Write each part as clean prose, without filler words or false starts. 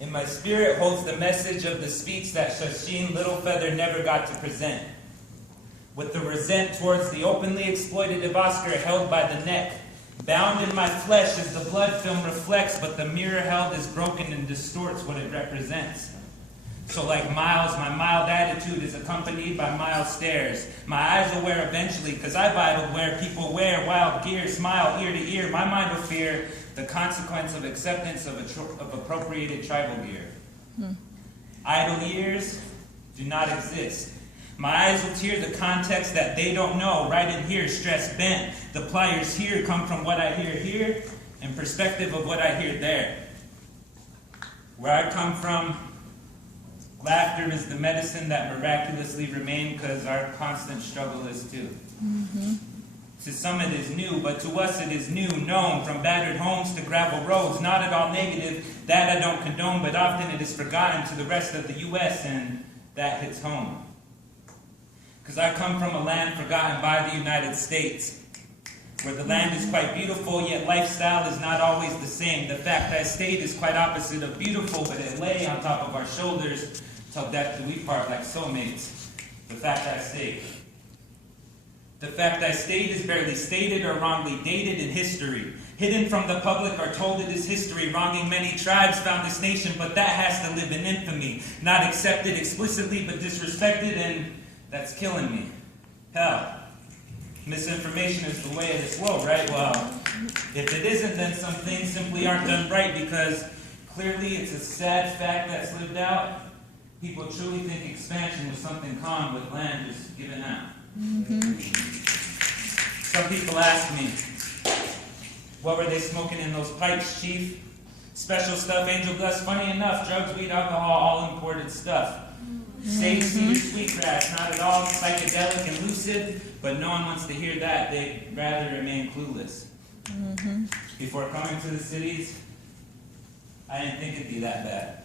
In my spirit holds the message of the speech that Shashin Littlefeather never got to present. With the resent towards the openly exploitative Oscar held by the neck, bound in my flesh as the blood film reflects, but the mirror held is broken and distorts what it represents. So like Miles, my mild attitude is accompanied by mild stares. My eyes will wear eventually, because I vital where people wear wild gear, smile ear to ear. My mind will fear the consequence of acceptance of appropriated tribal gear. Idle years do not exist. My eyes will tear the context that they don't know. Right in here, stress bent. The pliers here come from what I hear here and perspective of what I hear there. Where I come from, laughter is the medicine that miraculously remains because our constant struggle is too. To some it is new, but to us it is new, known, from battered homes to gravel roads, not at all negative, that I don't condone, but often it is forgotten to the rest of the U.S., and that hits home. Because I come from a land forgotten by the United States, where the land is quite beautiful, yet lifestyle is not always the same. The fact I stayed is quite opposite of beautiful, but it lay on top of our shoulders till death do we part like soulmates. The fact I stayed. The fact I stayed is barely stated or wrongly dated in history. Hidden from the public or told it is history, wronging many tribes found this nation, but that has to live in infamy. Not accepted explicitly, but disrespected, and that's killing me. Hell, misinformation is the way of this world, right? Well, if it isn't, then some things simply aren't done right, because clearly it's a sad fact that's lived out. People truly think expansion was something calm with land just given out. Some people ask me, what were they smoking in those pipes, Chief? Special stuff, angel dust, funny enough, drugs, weed, alcohol, all imported stuff. Sage, cedar, sweetgrass, not at all psychedelic and lucid, but no one wants to hear that. They'd rather remain clueless. Before coming to the cities, I didn't think it'd be that bad.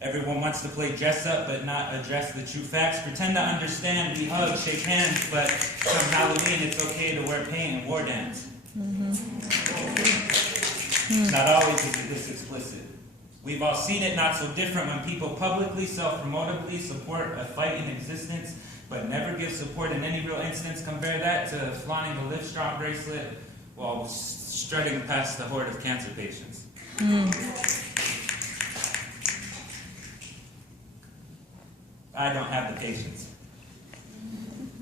Everyone wants to play dress up, but not address the true facts. Pretend to understand, we hug, shake hands, but come Halloween, it's okay to wear paint and war dance. Not always is it this explicit. We've all seen it, not so different, when people publicly, self-promotably support a fight in existence, but never give support in any real instance. Compare that to flaunting the Livestrong bracelet while strutting past the horde of cancer patients. I don't have the patience.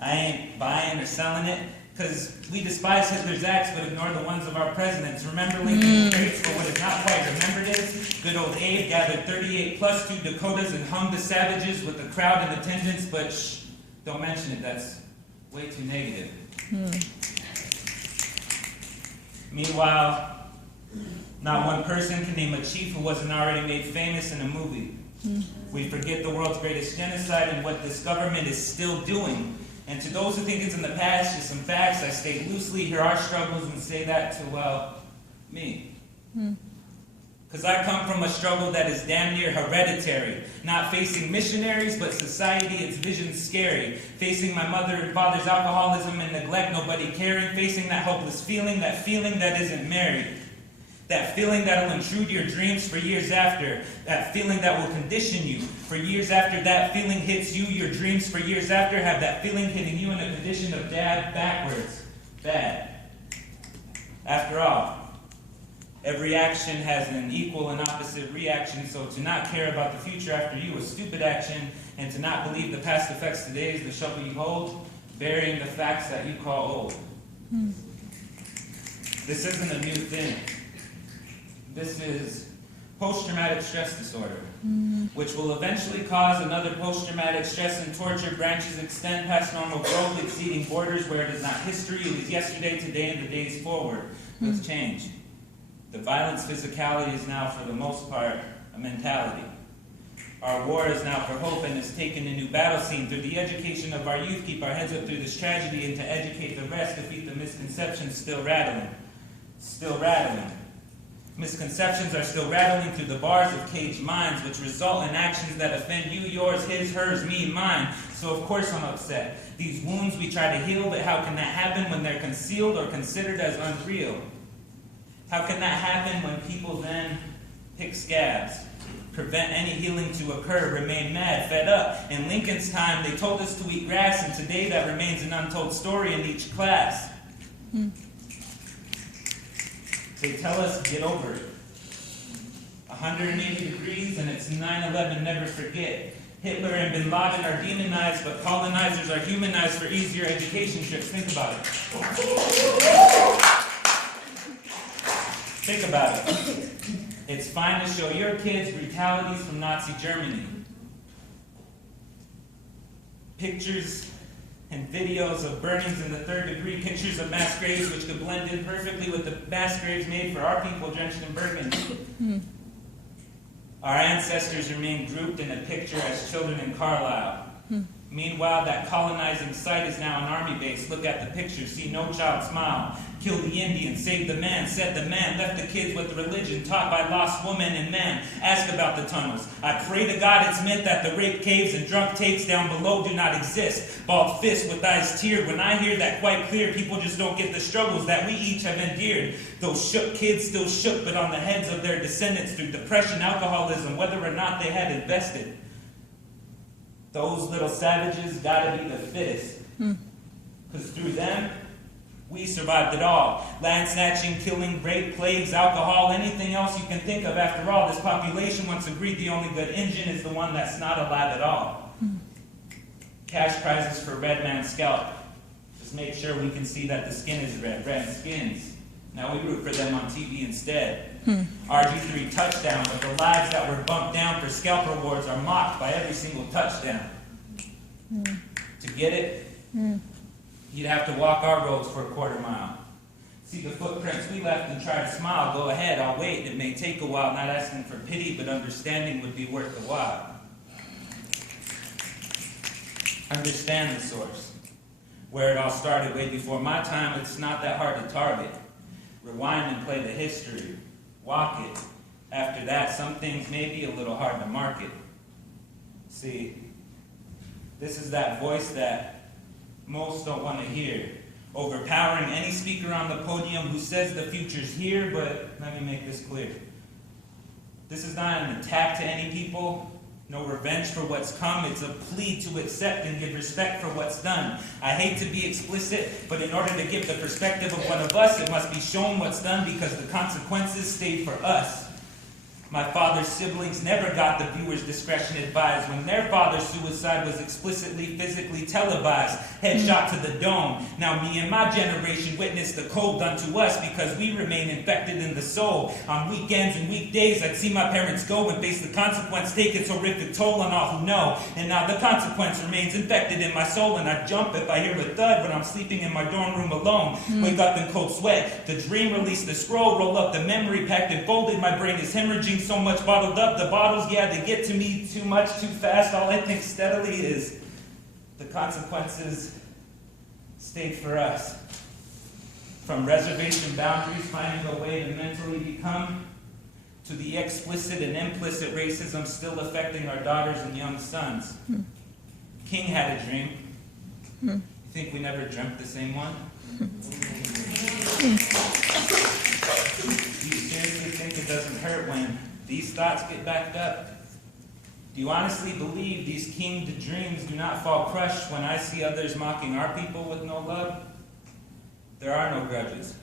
I ain't buying or selling it, because we despise Hitler's acts but ignore the ones of our presidents. Remember Lincoln's traits, but what is not quite remembered is good old Abe gathered 38 plus 2 Dakotas and hung the savages with the crowd in attendance, but shh, don't mention it, that's way too negative. Meanwhile, not one person can name a chief who wasn't already made famous in a movie. We forget the world's greatest genocide and what this government is still doing. And to those who think it's in the past, just some facts, I state loosely, hear our struggles and say that to, well, me. Because I come from a struggle that is damn near hereditary. Not facing missionaries, but society, its vision's scary. Facing my mother and father's alcoholism and neglect, nobody caring. Facing that hopeless feeling that isn't married. That feeling that will intrude your dreams for years after. That feeling that will condition you for years after that feeling hits you. Your dreams for years after have that feeling hitting you in a condition of dad backwards. Bad. After all, every action has an equal and opposite reaction, so to not care about the future after you is stupid action, and to not believe the past effects today is the shovel you hold, burying the facts that you call old. This isn't a new thing. This is post-traumatic stress disorder, which will eventually cause another post-traumatic stress and torture. Branches extend past normal growth, exceeding borders where it is not history, it is yesterday, today, and the days forward with change. The violence physicality is now, for the most part, a mentality. Our war is now for hope and has taken a new battle scene. Through the education of our youth, keep our heads up through this tragedy, and to educate the rest, defeat the misconceptions still rattling. Still rattling. Misconceptions are still rattling through the bars of caged minds, which result in actions that offend you, yours, his, hers, me, mine. So of course I'm upset. These wounds we try to heal, but how can that happen when they're concealed or considered as unreal? How can that happen when people then pick scabs? prevent any healing to occur, remain mad, fed up. In Lincoln's time, they told us to eat grass, and today that remains an untold story in each class. They tell us to get over it. 180 degrees, and it's 9/11, never forget. Hitler and Bin Laden are demonized, but colonizers are humanized for easier education trips. Think about it. Think about it. It's fine to show your kids brutalities from Nazi Germany. Pictures and videos of burnings in the 3rd degree, pictures of mass graves which could blend in perfectly with the mass graves made for our people drenched in burgundy. Our ancestors remain grouped in a picture as children in Carlisle. Meanwhile, that colonizing site is now an army base. Look at the picture, see no child smile. Kill the Indian, save the man, said the man, left the kids with the religion taught by lost woman and man. Ask about the tunnels. I pray to God it's meant that the rape caves and drunk takes down below do not exist. Bald fist with eyes teared. When I hear that quite clear, people just don't get the struggles that we each have endured. Those shook kids still shook, but on the heads of their descendants through depression, alcoholism, whether or not they had invested. Those little savages gotta be the fittest. Because through them, we survived it all. Land snatching, killing, rape, plagues, alcohol, anything else you can think of. After all, this population once agreed the only good engine is the one that's not alive at all. Cash prizes for red man's scalp. Just make sure we can see that the skin is red. Red skins. Now we root for them on TV instead. RG3 touchdown, but the lives that were bumped down for scalp rewards are mocked by every single touchdown. To get it, you'd have to walk our roads for a quarter mile. See the footprints we left and try to smile. Go ahead, I'll wait. It may take a while, not asking for pity, but understanding would be worth the while. Understand the source. Where it all started way before my time, it's not that hard to target. Rewind and play the history. Walk it. After that, some things may be a little hard to market. See, this is that voice that most don't want to hear. Overpowering any speaker on the podium who says the future's here, but let me make this clear. This is not an attack to any people, no revenge for what's come. It's a plea to accept and give respect for what's done. I hate to be explicit, but in order to give the perspective of one of us, it must be shown what's done because the consequences stayed for us. My father's siblings never got the viewer's discretion advised when their father's suicide was explicitly physically televised. Headshot to the dome. Now me and my generation witnessed the cold done to us because we remain infected in the soul. On weekends and weekdays, I'd see my parents go and face the consequence, take its horrific toll on all who know. And now the consequence remains infected in my soul, and I jump if I hear a thud when I'm sleeping in my dorm room alone. Wake up in cold sweat. The dream released the scroll, roll up the memory packed and folded. My brain is hemorrhaging. So much bottled up, the bottles, yeah, they get to me too much, too fast. All I think steadily is the consequences stayed for us. From reservation boundaries, finding a way to mentally become, to the explicit and implicit racism still affecting our daughters and young sons. King had a dream. You think we never dreamt the same one? Do you seriously think it doesn't hurt when these thoughts get backed up? Do you honestly believe these kinged dreams do not fall crushed when I see others mocking our people with no love? There are no grudges,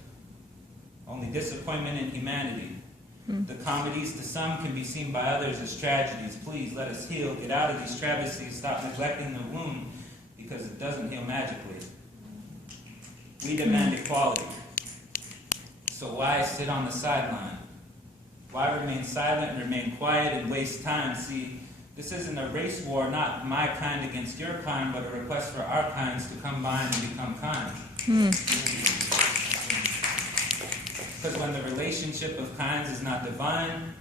only disappointment in humanity. The comedies to some can be seen by others as tragedies. Please let us heal, get out of these travesties, stop neglecting the wound because it doesn't heal magically. We demand equality. So why sit on the sideline? Why remain silent and remain quiet and waste time? See, this isn't a race war, not my kind against your kind, but a request for our kinds to combine and become kind. Because when the relationship of kinds is not divine,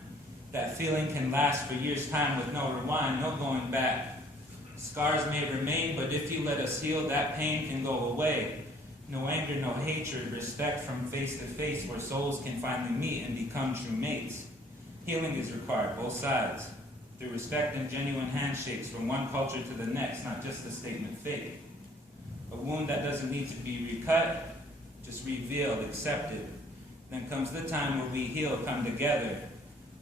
that feeling can last for years' time with no rewind, no going back. Scars may remain, but if you let us heal, that pain can go away. No anger, no hatred, respect from face to face where souls can finally meet and become true mates. Healing is required, both sides, through respect and genuine handshakes from one culture to the next, not just a statement fake. A wound that doesn't need to be recut, just revealed, accepted. Then comes the time where we heal, come together.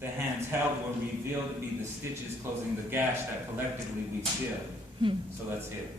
The hands held were revealed to be the stitches closing the gash that collectively we feel. So let's hear it.